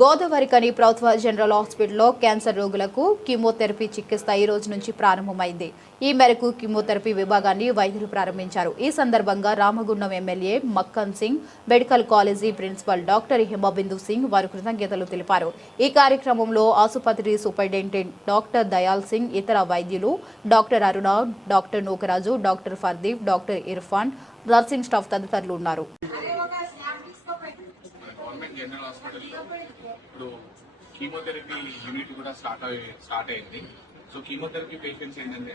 గోదావరికని ప్రభుత్వ జనరల్ హాస్పిటల్లో క్యాన్సర్ రోగులకు కీమోథెరపీ చికిత్స ఈ రోజు నుంచి ప్రారంభమైంది. ఈ మేరకు కీమోథెరపీ విభాగాన్ని వైద్యులు ప్రారంభించారు. ఈ సందర్భంగా Ramagundam MLA Makkan Singh, medical college principal doctor Himabindu Singh వారు కృతజ్ఞతలు తెలిపారు. ఈ కార్యక్రమంలో ఆసుపత్రి సూపరింటెండెంట్ డాక్టర్ దయాల్ సింగ్, ఇతర వైద్యులు doctor Aruna, doctor Nookaraju, doctor Fardeep, doctor Irfan, nursing staff తదితరులు ఉన్నారు. జనరల్ హాస్పిటల్లో ఇప్పుడు కీమోథెరపీ యూనిట్ కూడా స్టార్ట్ అయింది. సో కీమోథెరపీ పేషెంట్స్ ఏంటంటే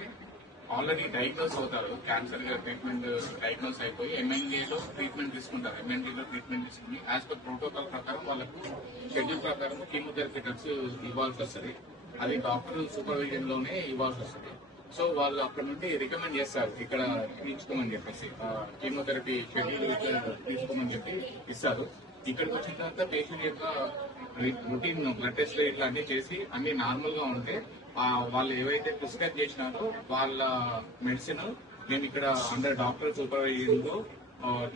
ఆల్రెడీ డయాగ్నోస్ అవుతారు, క్యాన్సర్ ట్రీట్మెంట్ డయాగ్నోస్ అయిపోయి ఎంఎన్ఏలో ట్రీట్మెంట్ తీసుకుంటారు. ఎంఎన్డీలో ట్రీట్మెంట్ తీసుకుని యాజ్ పర్ ప్రోటోకాల్ ప్రకారం వాళ్ళకు షెడ్యూల్ ప్రకారం కీమోథెరపీ డ్రగ్స్ ఇవ్వాల్సి వస్తుంది. అది డాక్టర్ సూపర్విజన్ లోనే ఇవ్వాల్సి వస్తుంది. సో వాళ్ళు అక్కడ నుండి రికమెండ్ చేస్తారు, ఇక్కడ తీసుకోమని చెప్పేసి కీమోథెరపీ షెడ్యూల్ తీసుకోమని చెప్పి ఇస్తారు. ఇక్కడికి వచ్చిన తర్వాత పేషెంట్ యొక్క రొటీన్ బ్లడ్ టెస్ట్ ఇట్లాంటివి చేసి అన్ని నార్మల్ గా ఉంటే వాళ్ళు ఏవైతే ప్రిస్క్రైబ్ చేసినారో వాళ్ళ మెడిసిన్ మేము ఇక్కడ అండర్ డాక్టర్ సూపర్వైజన్ లో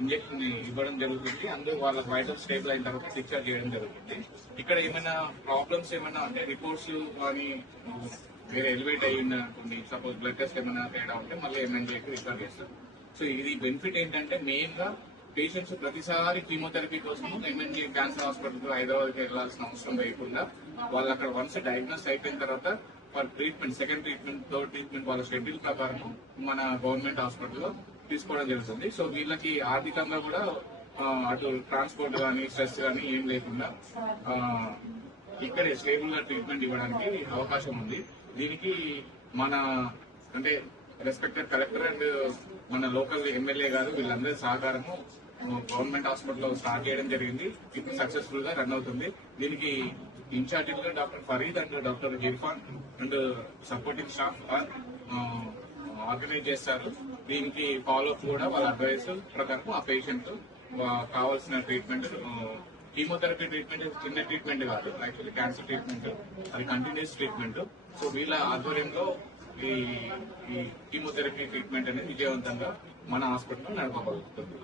ఇంజక్షన్ ఇవ్వడం జరుగుతుంది. అందులో వాళ్ళకి వైటల్ స్టేబుల్ అయిన తర్వాత డిశ్చార్జ్ చేయడం జరుగుతుంది. ఇక్కడ ఏమైనా ప్రాబ్లమ్స్ ఏమైనా అంటే రిపోర్ట్స్ కానీ వేరే ఎలివేట్ అయ్యి ఉంటుంది, సపోజ్ బ్లడ్ టెస్ట్ ఏమైనా తేడా ఉంటే మళ్ళీ ఎంఎన్జేకి రిఫర్ చేస్తారు. సో ఇది బెనిఫిట్ ఏంటంటే మెయిన్ గా పేషెంట్స్ ప్రతిసారి కీమోథెరపీ కోసం ఎంఎన్జే క్యాన్సర్ హాస్పిటల్ హైదరాబాద్కి వెళ్లాల్సిన అవసరం లేకుండా వాళ్ళు అక్కడ వన్స్ డయాగ్నోస్ అయిపోయిన తర్వాత వాళ్ళ treatment, second treatment, third treatment వాళ్ళ షెడ్యూల్ ప్రకారం మన గవర్నమెంట్ హాస్పిటల్లో తీసుకోవడం జరుగుతుంది. సో వీళ్ళకి ఆర్థికంగా కూడా అటు ట్రాన్స్పోర్ట్ కానీ స్ట్రెస్ కానీ ఏం లేకుండా ఇక్కడే స్టేబుల్ గా ట్రీట్మెంట్ ఇవ్వడానికి అవకాశం ఉంది. దీనికి మన అంటే రెస్పెక్టెడ్ కలెక్టర్ అండ్ మన లోకల్ ఎమ్మెల్యే గారు వీళ్ళందరి సహకారము గవర్నమెంట్ హాస్పిటల్లో స్టార్ట్ చేయడం జరిగింది. ఇప్పుడు సక్సెస్ఫుల్ గా రన్ అవుతుంది. దీనికి ఇన్ఛార్జిగా doctor Farid and doctor Irfan and supporting staff organise చేస్తారు. దీనికి ఫాలోఅప్ కూడా వాళ్ళ అడ్వైస్ ప్రకారం ఆ పేషెంట్ కావాల్సిన ట్రీట్మెంట్, కీమోథెరపీ ట్రీట్మెంట్ చిన్న ట్రీట్మెంట్ కాదు, యాక్చువల్లీ క్యాన్సర్ ట్రీట్మెంట్ అది కంటిన్యూస్ ట్రీట్మెంట్. సో వీళ్ళ ఆధ్వర్యంలో ఈ కీమోథెరపీ ట్రీట్మెంట్ అనేది విజయవంతంగా మన హాస్పిటల్లో నడపబడుతుంది.